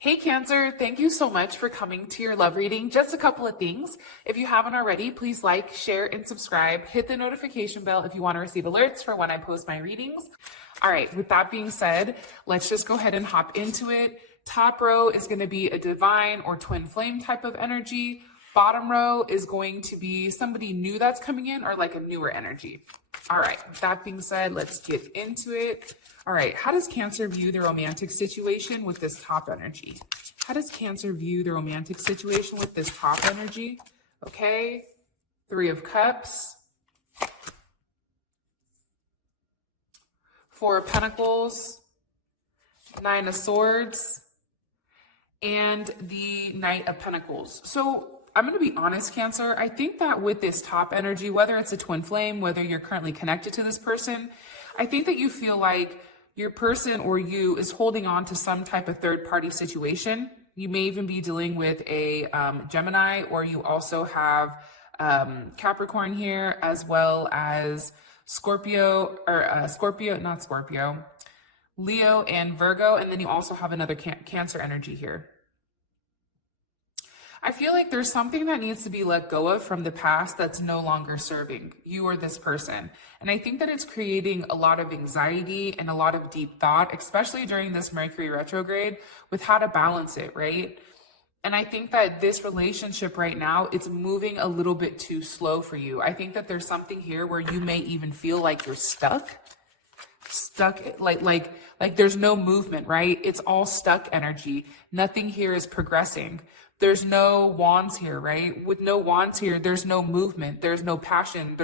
Hey Cancer, thank you so much for coming to your love reading. Just a couple of things. If you haven't already, please like, share, and subscribe. Hit the notification bell if you want to receive alerts for when I post my readings. All right, with that being said, let's just go ahead and hop into it. Top row is going to be a divine or twin flame type of energy. Bottom row is going to be somebody new that's coming in or like a newer energy. All right, with that being said, let's get into it. All right, how does Cancer view the romantic situation with this top energy? How does Cancer view the romantic situation with this top energy? Okay, Three of Cups, Four of Pentacles, Nine of Swords, and the Knight of Pentacles. So I'm going to be honest, Cancer. I think that with this top energy, whether it's a twin flame, whether you're currently connected to this person, I think that you feel like your person or you is holding on to some type of third-party situation. You may even be dealing with a Gemini, or you also have Capricorn here, as well as Scorpio, or not Scorpio, Leo and Virgo, and then you also have another Cancer energy here. I feel like there's something that needs to be let go of from the past that's no longer serving you or this person. And I think that it's creating a lot of anxiety and a lot of deep thought, especially during this Mercury retrograde, with how to balance it, right? And I think that this relationship right now, it's moving a little bit too slow for you. I think that there's something here where you may even feel like you're stuck, like there's no movement, right? It's all stuck energy. Nothing here is progressing. There's no wands here, right? With no wands here, there's no movement. There's no passion.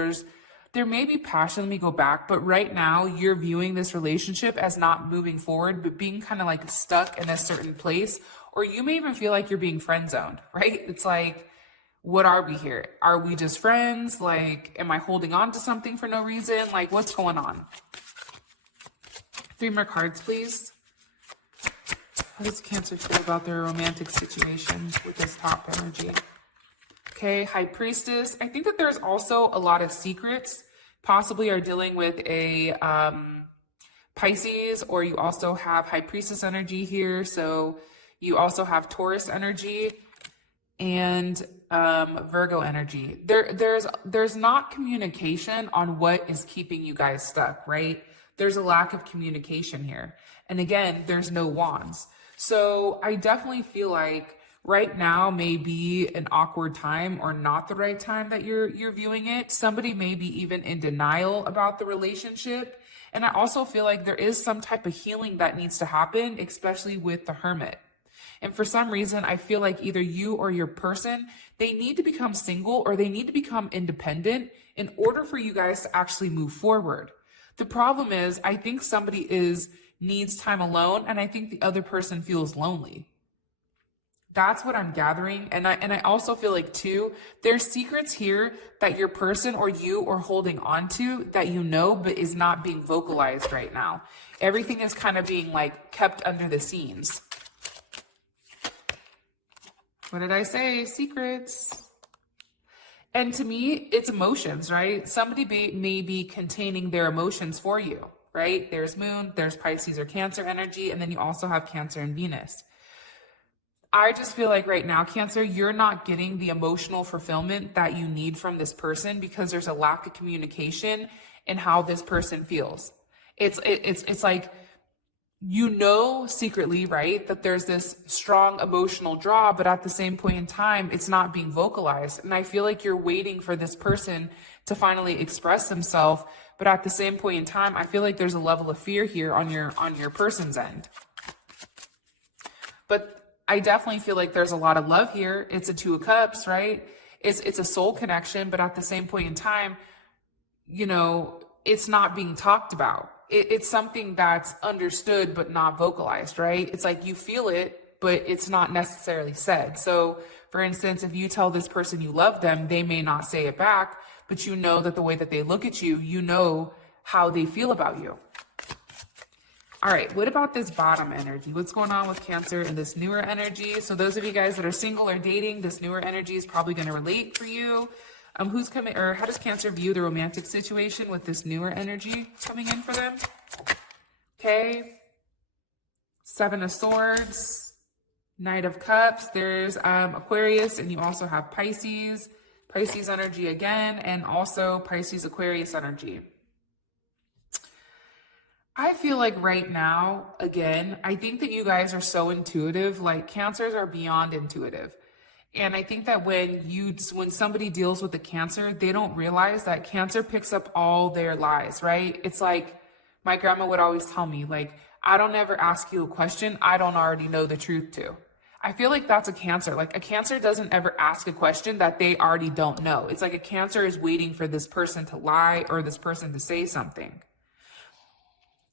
There may be passion, let me go back, but right now you're viewing this relationship as not moving forward, but being kind of like stuck in a certain place, or you may even feel like you're being friend zoned, right? It's like, what are we here? Are we just friends? Like, am I holding on to something for no reason? Like, what's going on? 3 more cards, please. How does Cancer feel about their romantic situation with this top energy? Okay, High Priestess. I think that there's also a lot of secrets. Possibly are dealing with a Pisces, or you also have High Priestess energy here. So you also have Taurus energy and Virgo energy. There's not communication on what is keeping you guys stuck, right? There's a lack of communication here. And again, there's no wands. So I definitely feel like right now may be an awkward time, or not the right time that you're viewing it. Somebody may be even in denial about the relationship. And I also feel like there is some type of healing that needs to happen, especially with the Hermit. And for some reason, I feel like either you or your person, they need to become single or they need to become independent in order for you guys to actually move forward. The problem is, I think somebody needs time alone, and I think the other person feels lonely. That's what I'm gathering. And I also feel like too, there's secrets here that your person or you are holding on to that you know, but is not being vocalized right now. Everything is kind of being like kept under the scenes. What did I say? Secrets. And to me, it's emotions, right? Somebody may be containing their emotions for you, right? There's Moon, there's Pisces or Cancer energy, and then you also have Cancer and Venus. I just feel like right now, Cancer, you're not getting the emotional fulfillment that you need from this person because there's a lack of communication in how this person feels. It's like, you know, secretly, right, that there's this strong emotional draw, but at the same point in time, it's not being vocalized. And I feel like you're waiting for this person to finally express themselves. But at the same point in time, I feel like there's a level of fear here on your person's end. But I definitely feel like there's a lot of love here. It's a 2 of Cups, right? It's a soul connection, but at the same point in time, you know, it's not being talked about. It's something that's understood but not vocalized, right? It's like you feel it, but it's not necessarily said. So, for instance, if you tell this person you love them, they may not say it back, but you know that the way that they look at you, you know how they feel about you. All right, what about this bottom energy? What's going on with Cancer and this newer energy? So those of you guys that are single or dating, this newer energy is probably going to relate for you. Who's coming, or how does Cancer view the romantic situation with this newer energy coming in for them? Okay. 7 of Swords, Knight of Cups, there's Aquarius, and you also have Pisces, Pisces energy again, and also Pisces Aquarius energy. I feel like right now, again, I think that you guys are so intuitive. Like Cancers are beyond intuitive. And I think that when somebody deals with the Cancer, they don't realize that Cancer picks up all their lies, right? It's like my grandma would always tell me, like, I don't ever ask you a question I don't already know the truth to. I feel like that's a Cancer. Like a Cancer doesn't ever ask a question that they already don't know. It's like a Cancer is waiting for this person to lie or this person to say something.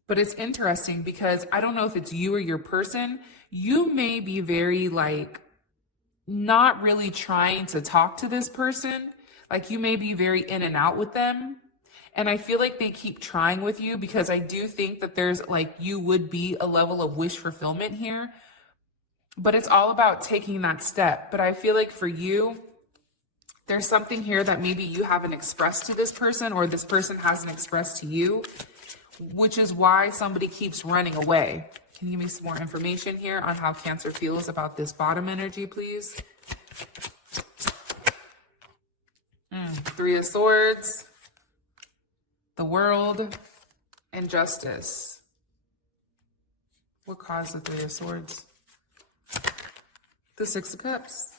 But it's interesting because I don't know if it's you or your person. You may be very like not really trying to talk to this person. Like you may be very in and out with them. And I feel like they keep trying with you because I do think that there's like you would be a level of wish fulfillment here. But it's all about taking that step. But I feel like for you, there's something here that maybe you haven't expressed to this person or this person hasn't expressed to you, which is why somebody keeps running away. Can you give me some more information here on how Cancer feels about this bottom energy, please? Three of Swords, the World, and Justice. What caused the Three of Swords? The Six of Cups.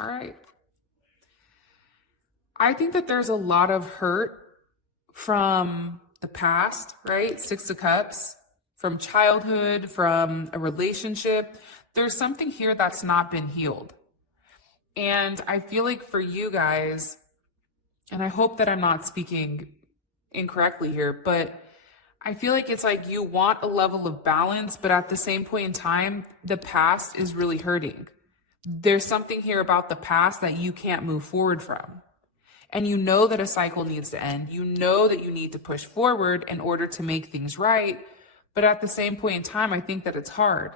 All right. I think that there's a lot of hurt from the past, right? Six of Cups, from childhood, from a relationship. There's something here that's not been healed. And I feel like for you guys, and I hope that I'm not speaking incorrectly here, but I feel like it's like you want a level of balance, but at the same point in time, the past is really hurting. There's something here about the past that you can't move forward from. And you know that a cycle needs to end. You know that you need to push forward in order to make things right. But at the same point in time, I think that it's hard.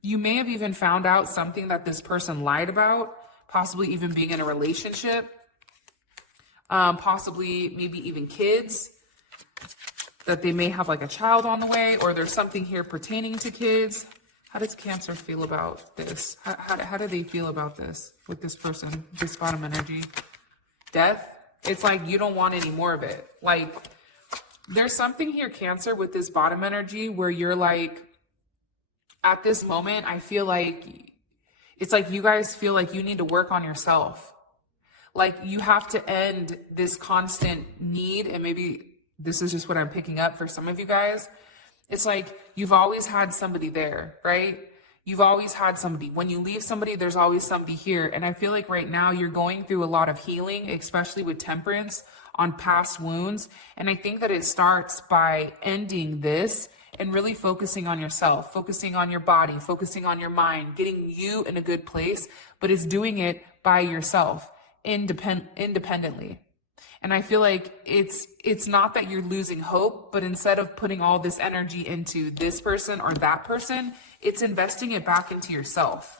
You may have even found out something that this person lied about, possibly even being in a relationship, possibly maybe even kids, that they may have like a child on the way, or there's something here pertaining to kids. How does Cancer feel about this? How do they feel about this with this person, this bottom energy? Death. It's like you don't want any more of it. Like there's something here, Cancer, with this bottom energy where you're like, at this moment, I feel like it's like you guys feel like you need to work on yourself. Like you have to end this constant need, and maybe this is just what I'm picking up for some of you guys. It's like you've always had somebody there, right? You've always had somebody. When you leave somebody, there's always somebody here. And I feel like right now you're going through a lot of healing, especially with Temperance on past wounds. And I think that it starts by ending this and really focusing on yourself, focusing on your body, focusing on your mind, getting you in a good place, but it's doing it by yourself, independently. And I feel like it's not that you're losing hope, but instead of putting all this energy into this person or that person, it's investing it back into yourself.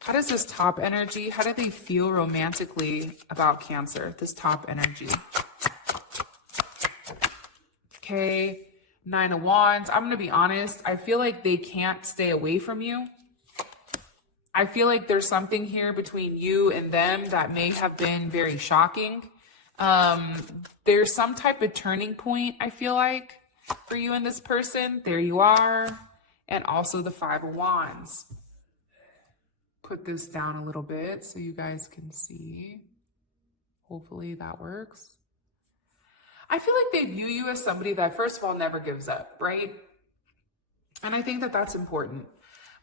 How does this top energy, how do they feel romantically about Cancer, this top energy? Okay. Nine of Wands. I'm going to be honest. I feel like they can't stay away from you. I feel like there's something here between you and them that may have been very shocking. There's some type of turning point, I feel like, for you and this person. There you are. And also the Five of Wands. Put this down a little bit so you guys can see. Hopefully that works. I feel like they view you as somebody that, first of all, never gives up, right? And I think that that's important.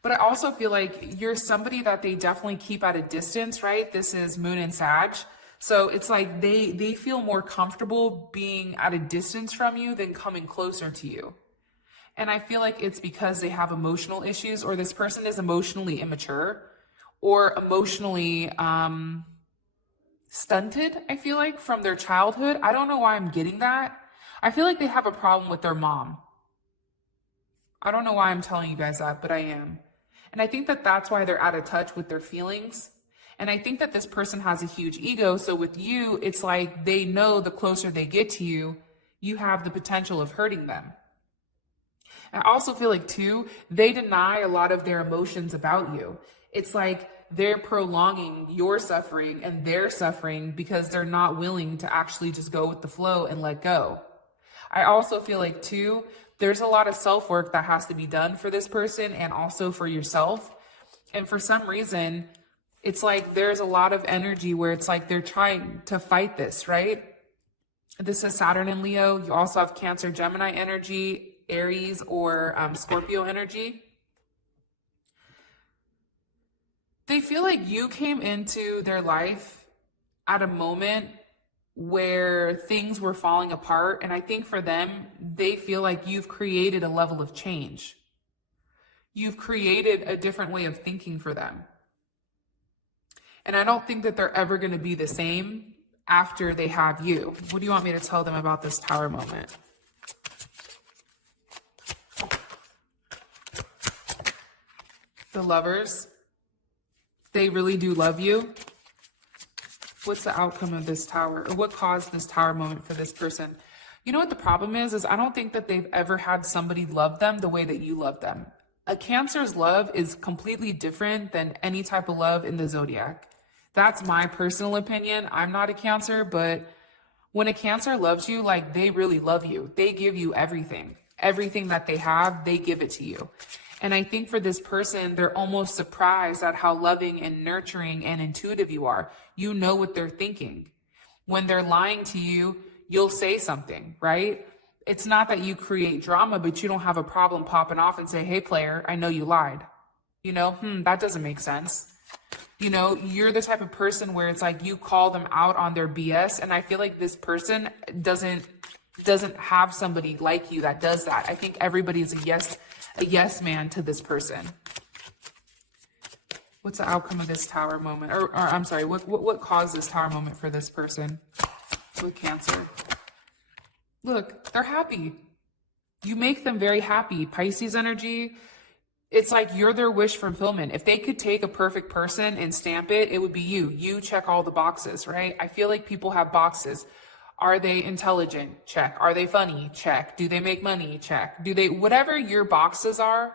But I also feel like you're somebody that they definitely keep at a distance, right? This is Moon and Sag. So it's like they feel more comfortable being at a distance from you than coming closer to you. And I feel like it's because they have emotional issues, or this person is emotionally immature or emotionally stunted, I feel like, from their childhood. I don't know why I'm getting that. I feel like they have a problem with their mom. I don't know why I'm telling you guys that, but I am. And I think that that's why they're out of touch with their feelings. And I think that this person has a huge ego. So with you, it's like they know the closer they get to you, you have the potential of hurting them. I also feel like too, they deny a lot of their emotions about you. It's like they're prolonging your suffering and their suffering because they're not willing to actually just go with the flow and let go. I also feel like too, there's a lot of self-work that has to be done for this person and also for yourself. And for some reason, it's like there's a lot of energy where it's like they're trying to fight this, right? This is Saturn and Leo. You also have Cancer, Gemini energy, Aries or Scorpio energy. They feel like you came into their life at a moment where things were falling apart. And I think for them, they feel like you've created a level of change. You've created a different way of thinking for them. And I don't think that they're ever going to be the same after they have you. What do you want me to tell them about this Tower moment? The Lovers. They really do love you. What's the outcome of this Tower? Or what caused this Tower moment for this person? You know what the problem is I don't think that they've ever had somebody love them the way that you love them. A Cancer's love is completely different than any type of love in the zodiac. That's my personal opinion. I'm not a Cancer, but when a Cancer loves you, like they really love you. They give you everything. Everything that they have, they give it to you. And I think for this person, they're almost surprised at how loving and nurturing and intuitive you are. You know what they're thinking. When they're lying to you, you'll say something, right? It's not that you create drama, but you don't have a problem popping off and say, hey, player, I know you lied. You know, that doesn't make sense. You know, you're the type of person where it's like you call them out on their BS. And I feel like this person doesn't have somebody like you that does that. I think everybody is a yes man to this person. What's the outcome of this Tower moment? Or I'm sorry, what caused this Tower moment for this person with Cancer? Look, they're happy. You make them very happy. Pisces energy, it's like you're their wish fulfillment. If they could take a perfect person and stamp it, it would be you. You check all the boxes, right? I feel like people have boxes. Are they intelligent? Check. Are they funny? Check. Do they make money? Check. Do they, whatever your boxes are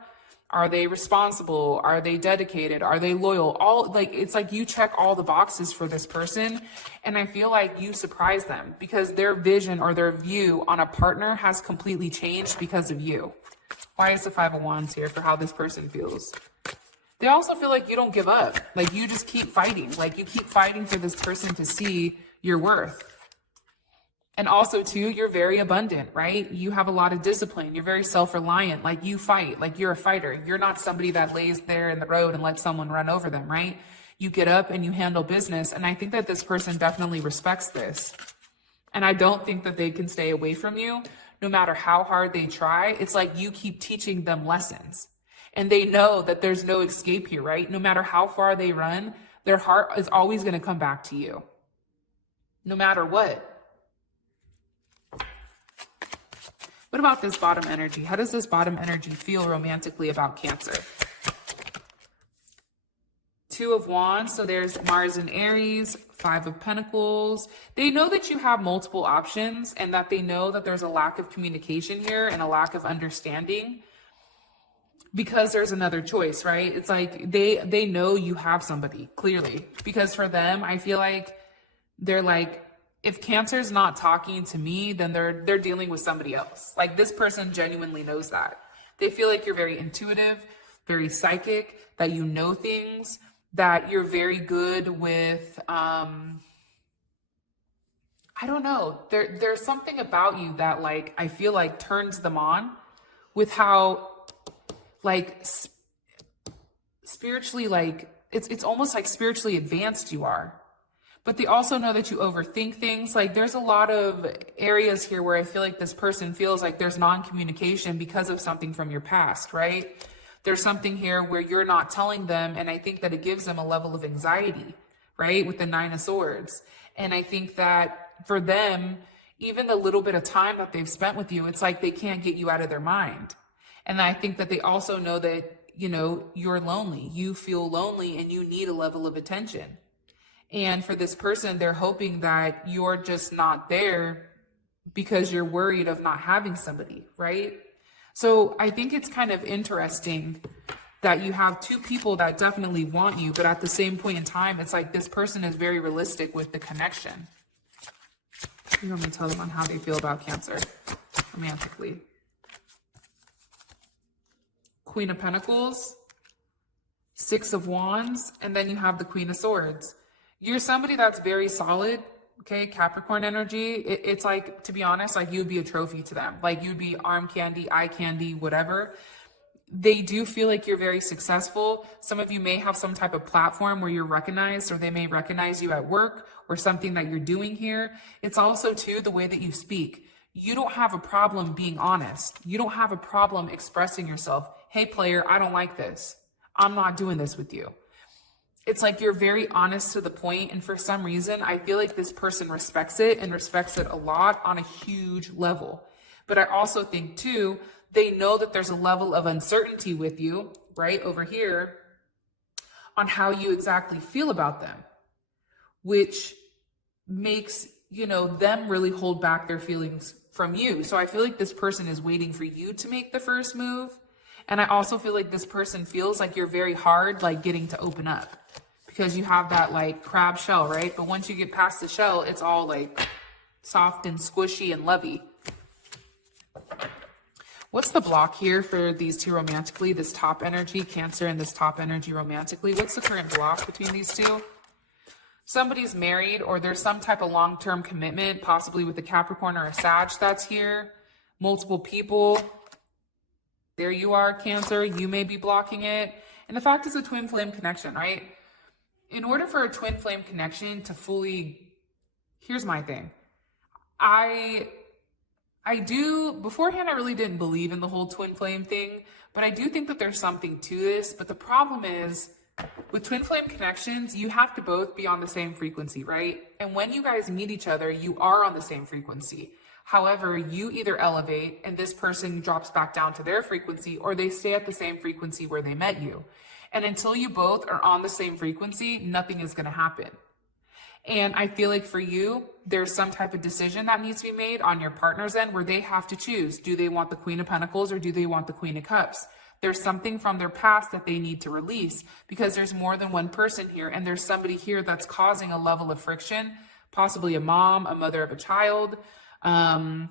they responsible? Are they dedicated? Are they loyal? All like, it's like you check all the boxes for this person. And I feel like you surprise them because their vision or their view on a partner has completely changed because of you. Why is the Five of Wands here for how this person feels? They also feel like you don't give up. Like you just keep fighting. Like you keep fighting for this person to see your worth. And also too, you're very abundant, right? You have a lot of discipline. You're very self-reliant. Like you fight, like you're a fighter. You're not somebody that lays there in the road and lets someone run over them, right? You get up and you handle business. And I think that this person definitely respects this. And I don't think that they can stay away from you no matter how hard they try. It's like you keep teaching them lessons and they know that there's no escape here, right? No matter how far they run, their heart is always going to come back to you no matter what. What about this bottom energy? How does this bottom energy feel romantically about Cancer? Two of Wands, so there's Mars and Aries, Five of Pentacles. They know that you have multiple options and that they know that there's a lack of communication here and a lack of understanding because there's another choice, right? It's like they know you have somebody, clearly. Because for them, I feel like they're like, if Cancer's not talking to me, then they're dealing with somebody else. Like this person genuinely knows that. They feel like you're very intuitive, very psychic, that you know things, that you're very good with, I don't know. There's something about you that like, I feel like turns them on with how like spiritually, like it's almost like spiritually advanced you are. But they also know that you overthink things. Like there's a lot of areas here where I feel like this person feels like there's non-communication because of something from your past, right? There's something here where you're not telling them. And I think that it gives them a level of anxiety, right? With the Nine of Swords. And I think that for them, even the little bit of time that they've spent with you, it's like they can't get you out of their mind. And I think that they also know that, you know, you're lonely. You feel lonely and you need a level of attention. And for this person, they're hoping that you're just not there because you're worried of not having somebody, right? So I think it's kind of interesting that you have two people that definitely want you, but at the same point in time, it's like this person is very realistic with the connection. You want me to tell them on how they feel about Cancer romantically. Queen of Pentacles, Six of Wands, and then you have the Queen of Swords. You're somebody that's very solid, okay? Capricorn energy. It's like, to be honest, like you'd be a trophy to them. Like you'd be arm candy, eye candy, whatever. They do feel like you're very successful. Some of you may have some type of platform where you're recognized, or they may recognize you at work or something that you're doing here. It's also too the way that you speak. You don't have a problem being honest. You don't have a problem expressing yourself. Hey player, I don't like this. I'm not doing this with you. It's like you're very honest to the point, and for some reason, I feel like this person respects it and respects it a lot on a huge level. But I also think too, they know that there's a level of uncertainty with you, right, over here, on how you exactly feel about them, which makes, you know, them really hold back their feelings from you. So I feel like this person is waiting for you to make the first move. And I also feel like this person feels like you're very hard, like getting to open up, because you have that like crab shell, right? But once you get past the shell, it's all like soft and squishy and lovey. What's the block here for these two romantically? This top energy, Cancer, and this top energy romantically. What's the current block between these two? Somebody's married, or there's some type of long-term commitment, possibly with a Capricorn or a Sag that's here. Multiple people. There you are, Cancer. You may be blocking it. And the fact is a twin flame connection, right? In order for a twin flame connection to fully, here's my thing. I do, beforehand, I really didn't believe in the whole twin flame thing, but I do think that there's something to this. But the problem is, with twin flame connections, you have to both be on the same frequency, right? And when you guys meet each other, you are on the same frequency. However, you either elevate and this person drops back down to their frequency, or they stay at the same frequency where they met you. And until you both are on the same frequency, nothing is going to happen. And I feel like for you, there's some type of decision that needs to be made on your partner's end where they have to choose. Do they want the Queen of Pentacles or do they want the Queen of Cups? There's something from their past that they need to release, because there's more than one person here, and there's somebody here that's causing a level of friction, possibly a mom, a mother of a child, a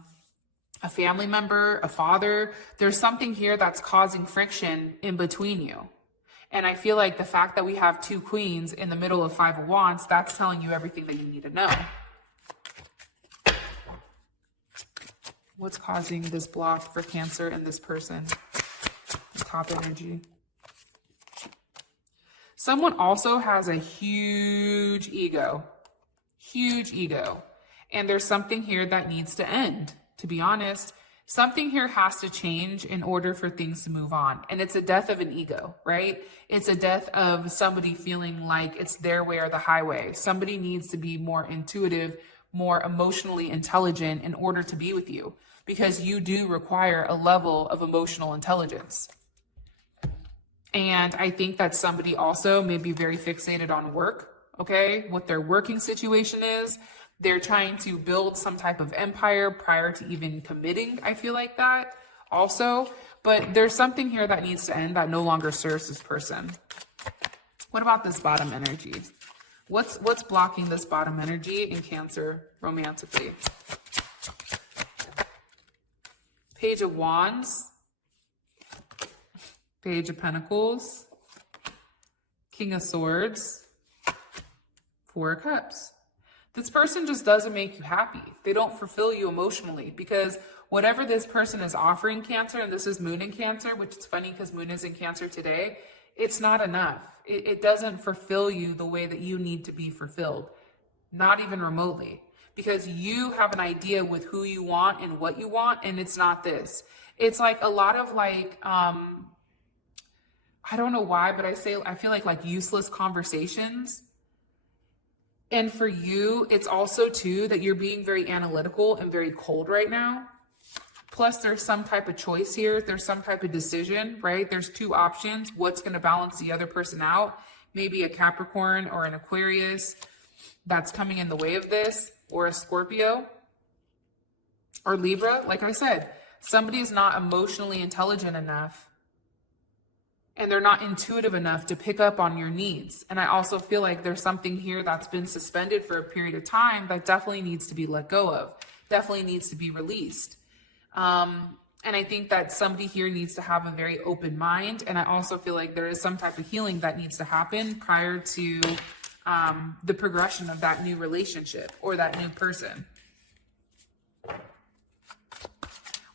family member, a father. There's something here that's causing friction in between you. And I feel like the fact that we have two queens in the middle of Five of Wands, that's telling you everything that you need to know. What's causing this block for Cancer and this person? Top energy. Someone also has a huge ego. Huge ego. And there's something here that needs to end, to be honest. Something here has to change in order for things to move on. And it's a death of an ego, right? It's a death of somebody feeling like it's their way or the highway. Somebody needs to be more intuitive, more emotionally intelligent in order to be with you, because you do require a level of emotional intelligence. And I think that somebody also may be very fixated on work, okay? What their working situation is. They're trying to build some type of empire prior to even committing. I feel like that also. But there's something here that needs to end that no longer serves this person. What about this bottom energy? What's blocking this bottom energy in Cancer romantically? Page of Wands. Page of Pentacles. King of Swords. Four of Cups. This person just doesn't make you happy. They don't fulfill you emotionally, because whatever this person is offering, Cancer, and this is Moon in Cancer, which is funny because Moon is in Cancer today, it's not enough. It doesn't fulfill you the way that you need to be fulfilled, not even remotely, because you have an idea with who you want and what you want, and it's not this. It's like a lot of like, I don't know why, but I feel like useless conversations. And for you, it's also too that you're being very analytical and very cold right now. Plus there's some type of choice here. There's some type of decision, right? There's two options. What's going to balance the other person out? Maybe a Capricorn or an Aquarius. that's coming in the way of this, or a Scorpio or Libra, like I said, somebody's not emotionally intelligent enough and they're not intuitive enough to pick up on your needs. And I also feel like there's something here that's been suspended for a period of time that definitely needs to be let go of, definitely needs to be released. And I think that somebody here needs to have a very open mind. And I also feel like there is some type of healing that needs to happen prior to the progression of that new relationship or that new person.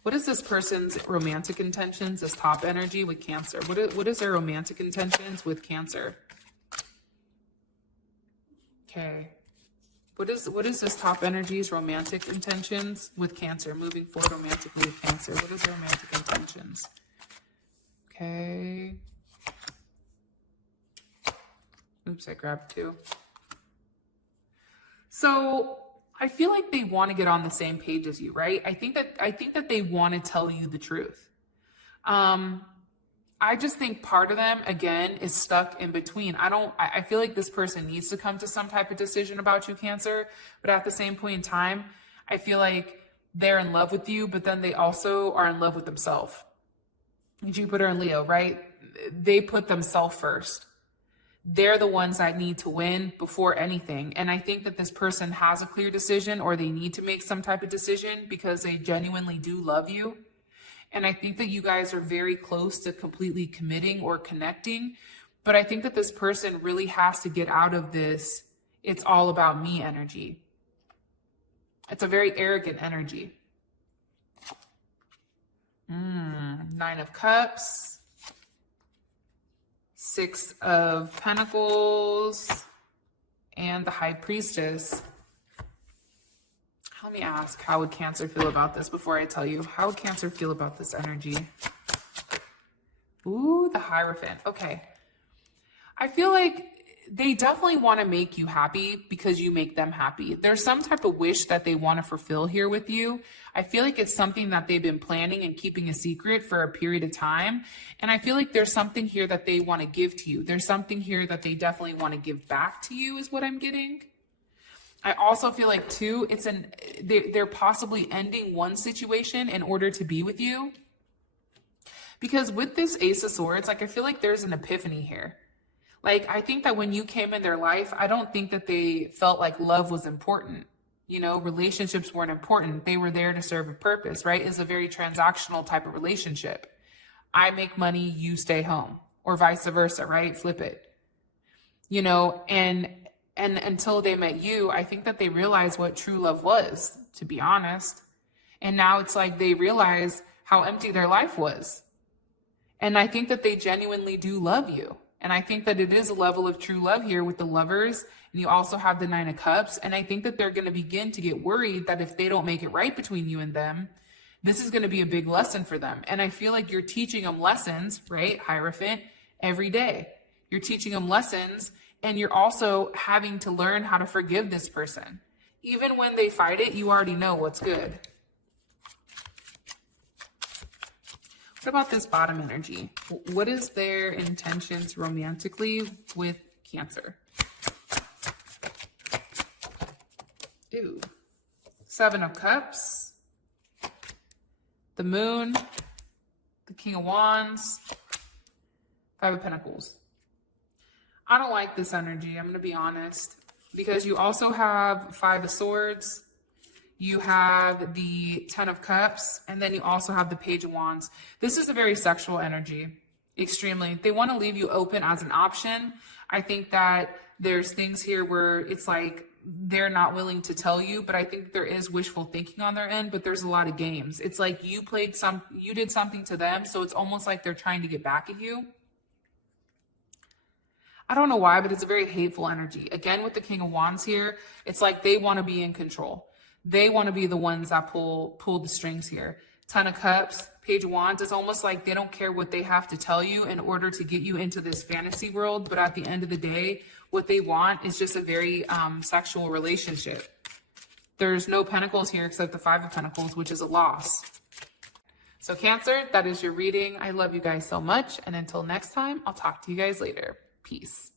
What is this person's romantic intentions, this top energy with Cancer? What is their romantic intentions with Cancer? Okay. What is this top energy's romantic intentions with Cancer? Moving forward romantically with Cancer. What is their romantic intentions? Okay. Oops, I grabbed two. So I feel like they want to get on the same page as you, right? I think that they want to tell you the truth. I just think part of them, again, is stuck in between. I feel like this person needs to come to some type of decision about you, Cancer, but at the same point in time, I feel like they're in love with you, but then they also are in love with themselves. Jupiter and Leo, right? They put themselves first. They're the ones that need to win before anything. And I think that this person has a clear decision, or they need to make some type of decision because they genuinely do love you. And I think that you guys are very close to completely committing or connecting. But I think that this person really has to get out of this "it's all about me" energy. It's a very arrogant energy. 9 of Cups. 6 of Pentacles. And the High Priestess. Let me ask, how would Cancer feel about this before I tell you? How would Cancer feel about this energy? Ooh, the Hierophant. Okay. I feel like they definitely want to make you happy because you make them happy. There's some type of wish that they want to fulfill here with you. I feel like it's something that they've been planning and keeping a secret for a period of time. And I feel like there's something here that they want to give to you. There's something here that they definitely want to give back to you is what I'm getting. I also feel like too, they're possibly ending one situation in order to be with you. Because with this Ace of Swords, like I feel like there's an epiphany here. Like I think that when you came in their life, I don't think that they felt like love was important. You know, relationships weren't important. They were there to serve a purpose, right? It's a very transactional type of relationship. I make money, you stay home, or vice versa, right? Flip it. You know, and until they met you, I think that they realized what true love was, to be honest. And now it's like they realize how empty their life was. And I think that they genuinely do love you. And I think that it is a level of true love here with the Lovers. And you also have the 9 of Cups. And I think that they're going to begin to get worried that if they don't make it right between you and them, this is going to be a big lesson for them. And I feel like you're teaching them lessons, right, Hierophant, every day. You're teaching them lessons. And you're also having to learn how to forgive this person. Even when they fight it, you already know what's good. What about this bottom energy? What is their intentions romantically with Cancer? Ooh. 7 of Cups. The Moon. The King of Wands. 5 of Pentacles. I don't like this energy, I'm going to be honest, because you also have 5 of Swords, you have the 10 of Cups, and then you also have the Page of Wands. This is a very sexual energy, extremely. They want to leave you open as an option. I think that there's things here where it's like they're not willing to tell you, but I think there is wishful thinking on their end, but there's a lot of games. It's like you did something to them, so it's almost like they're trying to get back at you. I don't know why, but it's a very hateful energy. Again, with the King of Wands here, it's like they want to be in control. They want to be the ones that pull the strings here. 10 of Cups, Page of Wands, it's almost like they don't care what they have to tell you in order to get you into this fantasy world. But at the end of the day, what they want is just a very sexual relationship. There's no Pentacles here except the 5 of Pentacles, which is a loss. So Cancer, that is your reading. I love you guys so much. And until next time, I'll talk to you guys later. Peace.